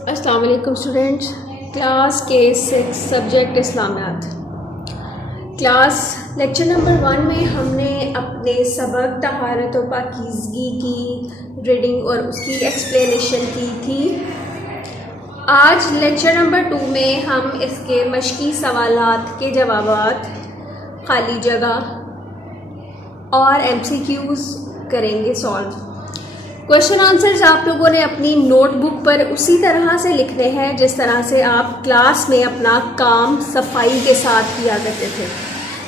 अस्सलाम वालेकुम students. Class के 6 सब्जेक्ट इस्लामियात क्लास लेक्चर नंबर 1 में हमने अपने सबक तहारत और पाकीज़गी की रीडिंग और उसकी एक्सप्लेनेशन की थी। आज लेक्चर नंबर 2 में हम इसके मश्की सवालात के जवाबात, खाली जगह और MCQs करेंगे सॉल्व। क्वेश्चन आंसर्स आप लोगों ने अपनी नोटबुक पर उसी तरह से लिखने हैं जिस तरह से आप क्लास में अपना काम सफाई के साथ किया करते थे।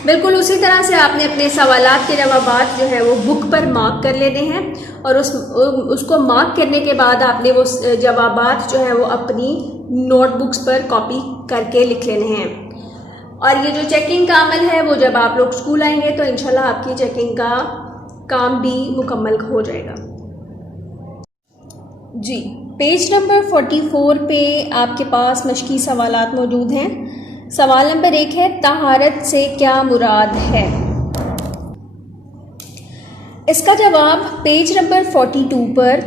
बिल्कुल उसी तरह से आपने अपने सवालात के जवाबात जो है वो बुक पर मार्क कर लेने हैं और उसको मार्क करने के बाद आपने वो जवाबात जो है वो अपनी नोटबुक्स पर कॉपी करके लिख लेने हैं। और ये जो चेकिंग का अमल है वो जब आप लोग स्कूल आएंगे तो इंशाल्लाह आपकी चेकिंग का काम भी मुकम्मल हो जाएगा। जी, पेज नंबर 44 पे आपके पास मश्की सवालात मौजूद हैं। सवाल नंबर 1 है, तहारत से क्या मुराद है? इसका जवाब पेज नंबर 42 पर,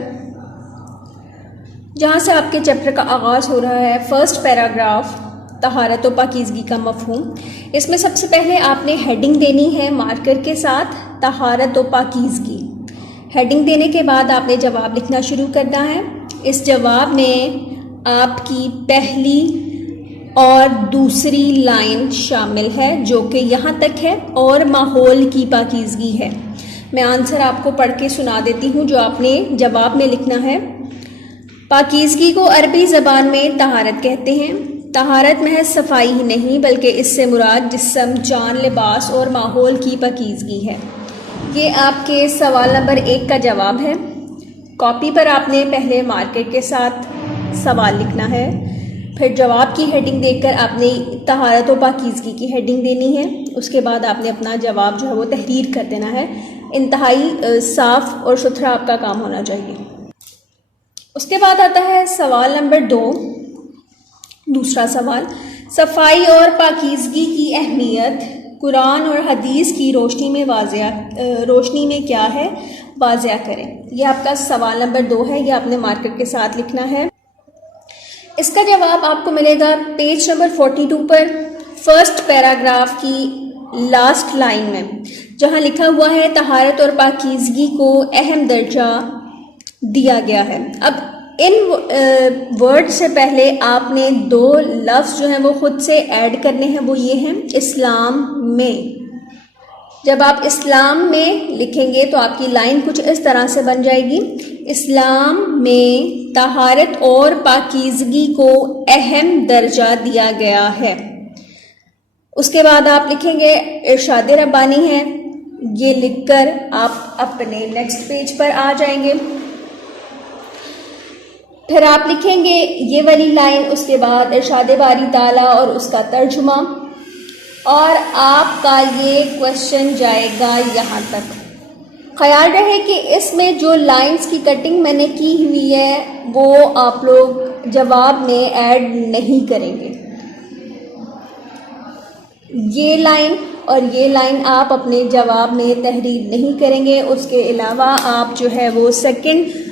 जहाँ से आपके चैप्टर का आगाज़ हो रहा है, फर्स्ट पैराग्राफ, तहारत और पाकीज़गी का मफ़हूम। इसमें सबसे पहले आपने हेडिंग देनी है मार्कर के साथ, तहारत और पाकीज़गी। हेडिंग देने के बाद आपने जवाब लिखना शुरू करना है। इस जवाब में आपकी पहली और दूसरी लाइन शामिल है जो कि यहाँ तक है और माहौल की पाकीज़गी है। मैं आंसर आपको पढ़ के सुना देती हूँ जो आपने जवाब में लिखना है। पाकीज़गी को अरबी ज़बान में तहारत कहते हैं। तहारत महज सफाई ही नहीं बल्कि इससे मुराद जिस्म, जान, लिबास और माहौल की पाकीज़गी है। ये आपके सवाल नंबर 1 का जवाब है। कॉपी पर आपने पहले मार्कर के साथ सवाल लिखना है, फिर जवाब की हेडिंग देकर आपने तहारत और पाकीज़गी की हेडिंग देनी है। उसके बाद आपने अपना जवाब जो है वो तहरीर कर देना है। इंतहाई साफ़ और सुथरा आपका काम होना चाहिए। उसके बाद आता है सवाल नंबर 2, दूसरा सवाल, सफाई और पाकीज़गी की अहमियत कुरान और हदीस की रोशनी में क्या है, वाज़िया करें। यह आपका सवाल नंबर 2 है। यह आपने मार्कर के साथ लिखना है। इसका जवाब आपको मिलेगा पेज नंबर 42 पर, फर्स्ट पैराग्राफ की लास्ट लाइन में, जहां लिखा हुआ है तहारत और पाकीज़गी को अहम दर्जा दिया गया है। अब इन वर्ड से पहले आपने 2 लफ्ज़ जो हैं वो खुद से ऐड करने हैं। वो ये हैं इस्लाम में। जब आप इस्लाम में लिखेंगे तो आपकी लाइन कुछ इस तरह से बन जाएगी, इस्लाम में तहारत और पाकीज़गी को अहम दर्जा दिया गया है। उसके बाद आप लिखेंगे इरशाद रब्बानी है। ये लिखकर आप अपने नेक्स्ट पेज पर आ जाएंगे। फिर आप लिखेंगे ये वाली लाइन, उसके बाद इरशाद बारी ताला और उसका तर्जुमा, और आपका ये क्वेश्चन जाएगा यहाँ तक। ख्याल रहे कि इसमें जो लाइंस की कटिंग मैंने की हुई है वो आप लोग जवाब में ऐड नहीं करेंगे। ये लाइन और ये लाइन आप अपने जवाब में तहरीर नहीं करेंगे। उसके अलावा आप जो है वो सेकंड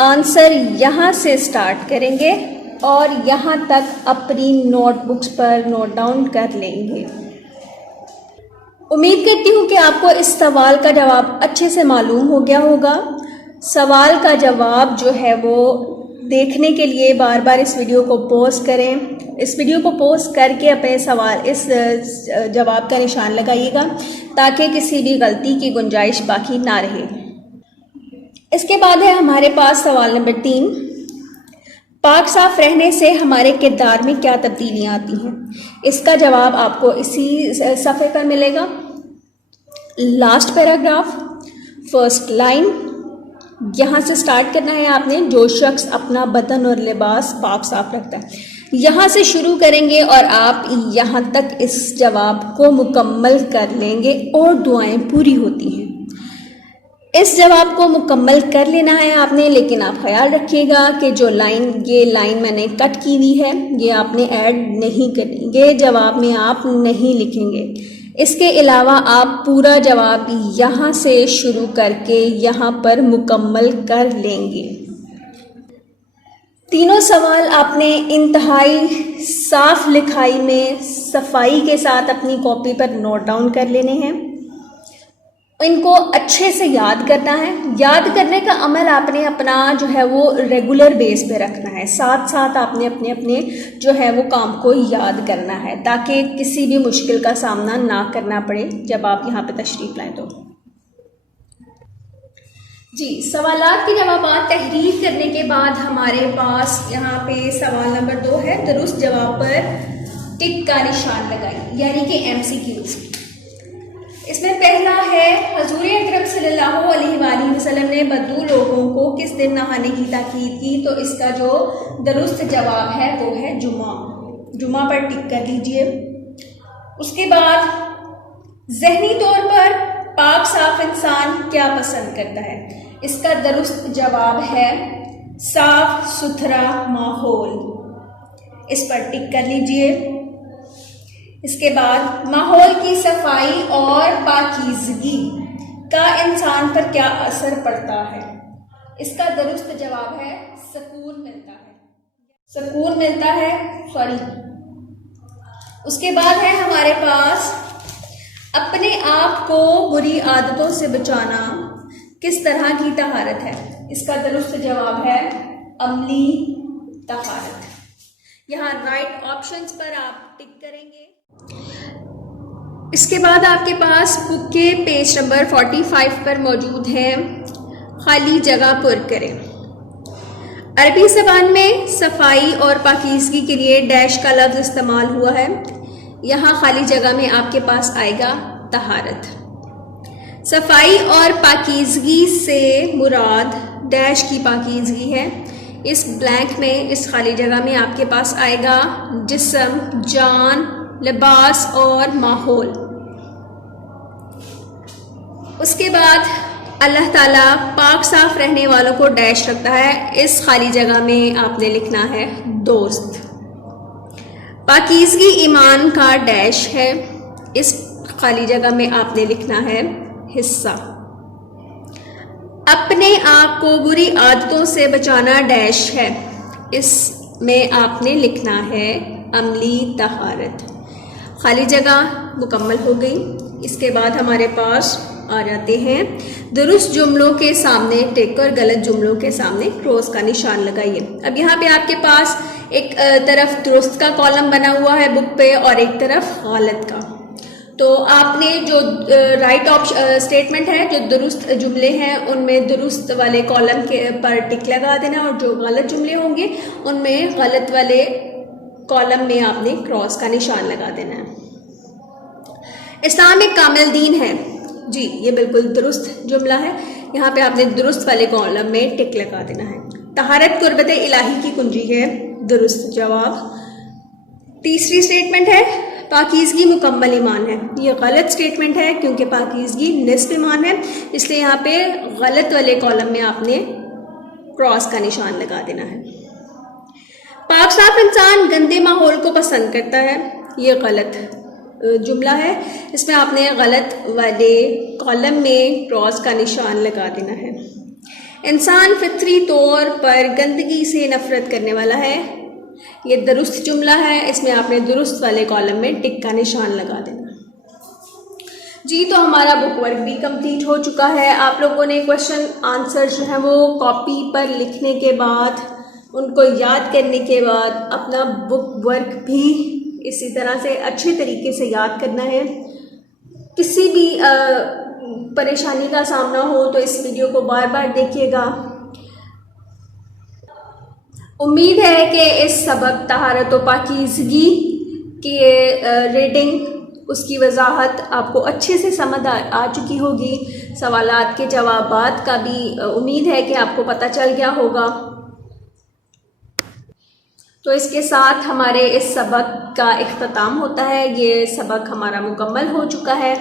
आंसर यहाँ से स्टार्ट करेंगे और यहाँ तक अपनी नोटबुक्स पर नोट डाउन कर लेंगे। उम्मीद करती हूँ कि आपको इस सवाल का जवाब अच्छे से मालूम हो गया होगा। सवाल का जवाब जो है वो देखने के लिए बार बार इस वीडियो को पॉज करें। इस वीडियो को पॉज करके अपने सवाल इस जवाब का निशान लगाइएगा ताकि किसी भी गलती की गुंजाइश बाकी ना रहे। इसके बाद है हमारे पास सवाल नंबर 3, पाक साफ रहने से हमारे किरदार में क्या तब्दीलियाँ आती हैं। इसका जवाब आपको इसी सफ़े पर मिलेगा। लास्ट पैराग्राफ, फर्स्ट लाइन, यहाँ से स्टार्ट करना है आपने। जो शख्स अपना बदन और लिबास पाक साफ रखता है, यहाँ से शुरू करेंगे और आप यहाँ तक इस जवाब को मुकम्मल कर लेंगे और दुआएं पूरी होती हैं। इस जवाब को मुकम्मल कर लेना है आपने, लेकिन आप ख्याल रखिएगा कि ये लाइन मैंने कट की हुई है ये आपने ऐड नहीं करेंगे, जवाब में आप नहीं लिखेंगे। इसके अलावा आप पूरा जवाब यहाँ से शुरू करके यहाँ पर मुकम्मल कर लेंगे। तीनों सवाल आपने इंतहाई साफ लिखाई में सफाई के साथ अपनी कॉपी पर नोट डाउन कर लेने हैं। इनको अच्छे से याद करना है। याद करने का अमल आपने अपना जो है वो रेगुलर बेस पे रखना है। साथ साथ आपने अपने अपने जो है वो काम को याद करना है ताकि किसी भी मुश्किल का सामना ना करना पड़े जब आप यहाँ पे तशरीफ़ लाएँ तो। जी, सवालात के जवाबात तहरीर करने के बाद हमारे पास यहाँ पे सवाल नंबर 2 है, दुरुस्त जवाब पर टिक का निशान लगाइए, यानी कि MCQs। इसमें पहला है, हजूर अकरम सल्लल्लाहु अलैहि वसल्लम ने बद्दू लोगों को किस दिन नहाने की ताकीद की? तो इसका जो दुरुस्त जवाब है वो है जुमा। जुमा पर टिक कर लीजिए। उसके बाद ज़हनी तौर पर पाक साफ इंसान क्या पसंद करता है? इसका दुरुस्त जवाब है साफ सुथरा माहौल। इस पर टिक कर लीजिए। इसके बाद माहौल की सफाई और पाकीज़गी का इंसान पर क्या असर पड़ता है? इसका दुरुस्त जवाब है सुकून मिलता है। सुकून मिलता है, सॉरी। उसके बाद है हमारे पास अपने आप को बुरी आदतों से बचाना किस तरह की तहारत है? इसका दुरुस्त जवाब है अमली तहारत। यहाँ राइट ऑप्शंस पर आप टिक करेंगे। इसके बाद आपके पास बुक के पेज नंबर 45 पर मौजूद है खाली जगह पुर करें। अरबी ज़बान में सफाई और पाकीज़गी के लिए डैश का लफ्ज़ इस्तेमाल हुआ है। यहाँ खाली जगह में आपके पास आएगा तहारत। सफाई और पाकीज़गी से मुराद डैश की पाकीज़गी है। इस ब्लैंक में, इस खाली जगह में आपके पास आएगा जिस्म, जान, लिबास और माहौल। उसके बाद अल्लाह ताला पाक साफ रहने वालों को डैश रखता है। इस खाली जगह में आपने लिखना है दोस्त। पाकीज़गी ईमान का डैश है। इस खाली जगह में आपने लिखना है हिस्सा। अपने आप को बुरी आदतों से बचाना डैश है। इसमें आपने लिखना है अमली तहारत। खाली जगह मुकम्मल हो गई। इसके बाद हमारे पास आ जाते हैं दुरुस्त जुमलों के सामने टिक और गलत जुमलों के सामने क्रॉस का निशान लगाइए। अब यहाँ पे आपके पास एक तरफ दुरुस्त का कॉलम बना हुआ है बुक पे और एक तरफ गलत का। तो आपने जो राइट स्टेटमेंट है, जो दुरुस्त जुमले हैं, उनमें दुरुस्त वाले कॉलम के पर टिक लगा देना और जो गलत जुमले होंगे उनमें गलत वाले कॉलम में आपने क्रॉस का निशान लगा देना है। इस्लाम एक कामिल दीन है। जी, ये बिल्कुल दुरुस्त जुमला है। यहाँ पे आपने दुरुस्त वाले कॉलम में टिक लगा देना है। तहारत कुर्बत इलाही की कुंजी है, दुरुस्त जवाब। तीसरी स्टेटमेंट है पाकीज़गी मुकम्मल ईमान है। ये गलत स्टेटमेंट है क्योंकि पाकीज़गी निस्फ ईमान है, इसलिए यहाँ पे गलत वाले कॉलम में आपने क्रॉस का निशान लगा देना है। पाक साफ इंसान गंदे माहौल को पसंद करता है। ये गलत जुमला है। इसमें आपने गलत वाले कॉलम में क्रॉस का निशान लगा देना है। इंसान फितरी तौर पर गंदगी से नफरत करने वाला है। ये दुरुस्त जुमला है। इसमें आपने दुरुस्त वाले कॉलम में टिक का निशान लगा देना। जी, तो हमारा बुक वर्क भी कंप्लीट हो चुका है। आप लोगों ने क्वेश्चन आंसर जो है वो कॉपी पर लिखने के बाद, उनको याद करने के बाद अपना बुक वर्क भी इसी तरह से अच्छे तरीके से याद करना है। किसी भी परेशानी का सामना हो तो इस वीडियो को बार बार देखिएगा। उम्मीद है कि इस सबक तहारत और पाकीज़गी की रीडिंग, उसकी वजाहत आपको अच्छे से समझ आ चुकी होगी। सवालात के जवाबात का भी उम्मीद है कि आपको पता चल गया होगा। तो इसके साथ हमारे इस सबक का इख्तिताम होता है। ये सबक हमारा मुकम्मल हो चुका है।